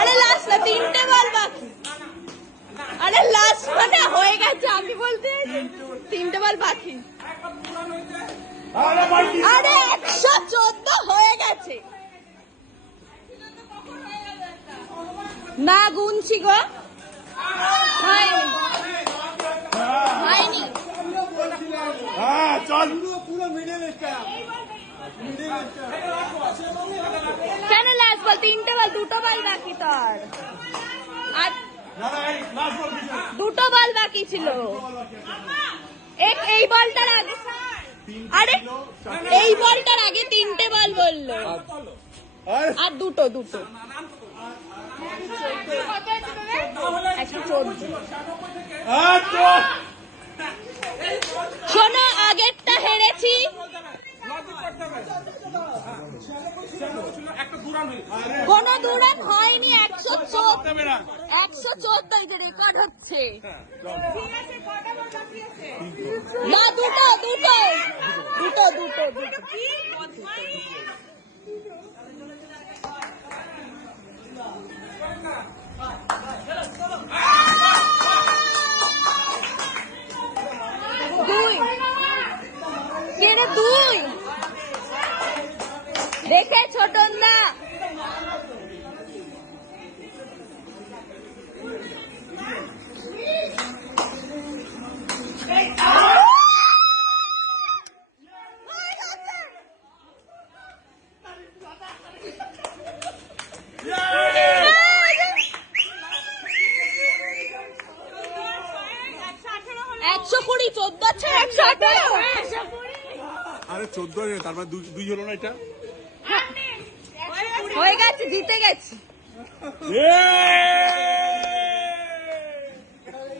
আরে লাস্ট না, 3টে বল বাকি। আরে লাস্ট মানে হয়ে গেছে, আমি বলতে 3টে বল বাকি। আরে 114 হয়ে গেছে না, গুনছি গো, হয়নি। চল কেন লাস্ট বল? 3টে বল, 2টো বল বাকি তোর, আর 2টো বল বাকি ছিল। এই বলটার আগে, আরে এই বলটার আগে 3টে বল বললো, আর 2টো 114। শোনো, আগেরটা হেরেছি, কোন দুরান হয়নি। 114 রেকর্ড হচ্ছে না, 2টো। দুই দেখে ছোট না, আরে 14 তারপর 2 হলো না, এটা হয়ে গেছে, জিতে গেছি।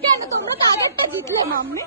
কেন তোমরা তো আগেরটা জিতলে মাম্মি?